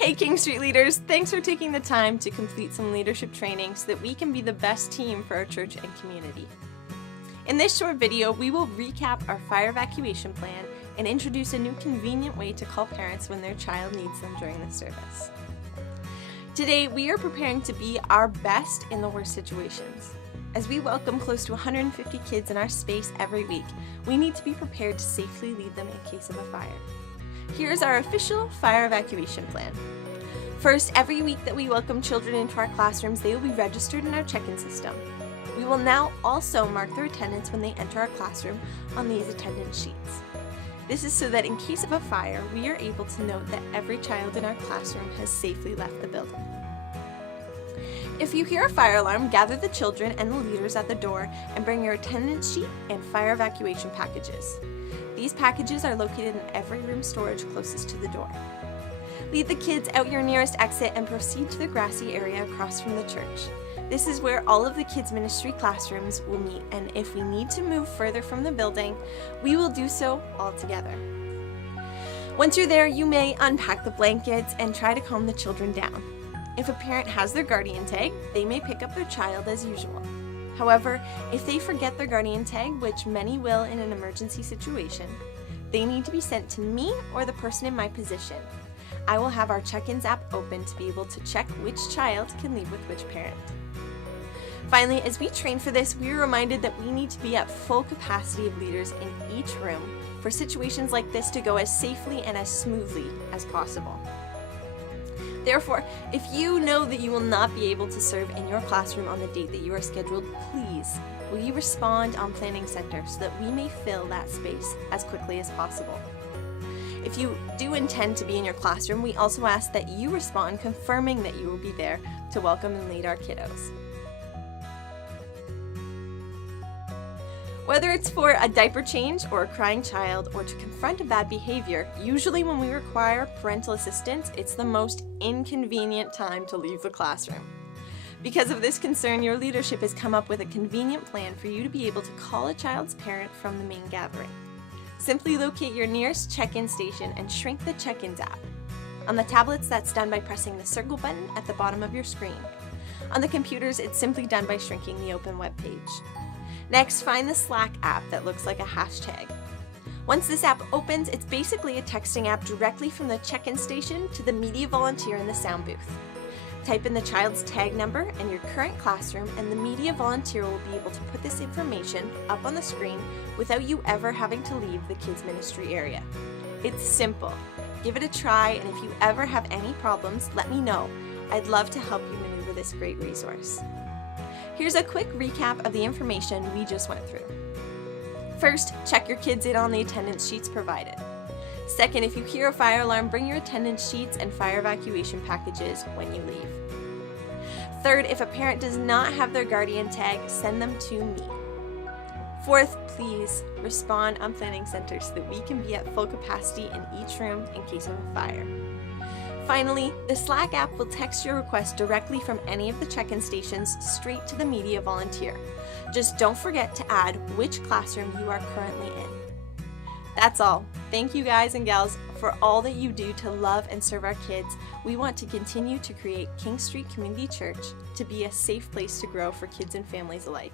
Hey King Street leaders, thanks for taking the time to complete some leadership training so that we can be the best team for our church and community. In this short video, we will recap our fire evacuation plan and introduce a new convenient way to call parents when their child needs them during the service. Today, we are preparing to be our best in the worst situations. As we welcome close to 150 kids in our space every week, we need to be prepared to safely lead them in case of a fire. Here's our official fire evacuation plan. First, every week that we welcome children into our classrooms, they will be registered in our check-in system. We will now also mark their attendance when they enter our classroom on these attendance sheets. This is so that in case of a fire, we are able to note that every child in our classroom has safely left the building. If you hear a fire alarm, gather the children and the leaders at the door and bring your attendance sheet and fire evacuation packages. These packages are located in every room storage closest to the door. Lead the kids out your nearest exit and proceed to the grassy area across from the church. This is where all of the kids' ministry classrooms will meet, and if we need to move further from the building, we will do so all together. Once you're there, you may unpack the blankets and try to calm the children down. If a parent has their guardian tag, they may pick up their child as usual. However, if they forget their guardian tag, which many will in an emergency situation, they need to be sent to me or the person in my position. I will have our check-ins app open to be able to check which child can leave with which parent. Finally, as we train for this, we are reminded that we need to be at full capacity of leaders in each room for situations like this to go as safely and as smoothly as possible. Therefore, if you know that you will not be able to serve in your classroom on the date that you are scheduled, please, will you respond on Planning Center so that we may fill that space as quickly as possible. If you do intend to be in your classroom, we also ask that you respond confirming that you will be there to welcome and lead our kiddos. Whether it's for a diaper change or a crying child or to confront a bad behavior, usually when we require parental assistance, it's the most inconvenient time to leave the classroom. Because of this concern, your leadership has come up with a convenient plan for you to be able to call a child's parent from the main gathering. Simply locate your nearest check-in station and shrink the check-ins app. On the tablets, that's done by pressing the circle button at the bottom of your screen. On the computers, it's simply done by shrinking the open web page. Next, find the Slack app that looks like a hashtag. Once this app opens, it's basically a texting app directly from the check-in station to the media volunteer in the sound booth. Type in the child's tag number and your current classroom, and the media volunteer will be able to put this information up on the screen without you ever having to leave the kids' ministry area. It's simple. Give it a try, and if you ever have any problems, let me know. I'd love to help you maneuver this great resource. Here's a quick recap of the information we just went through. First, check your kids in on the attendance sheets provided. Second, if you hear a fire alarm, bring your attendance sheets and fire evacuation packages when you leave. Third, if a parent does not have their guardian tag, send them to me. Fourth, please respond on Planning Center so that we can be at full capacity in each room in case of a fire. Finally, the Slack app will text your request directly from any of the check-in stations straight to the media volunteer. Just don't forget to add which classroom you are currently in. That's all. Thank you guys and gals for all that you do to love and serve our kids. We want to continue to create King Street Community Church to be a safe place to grow for kids and families alike.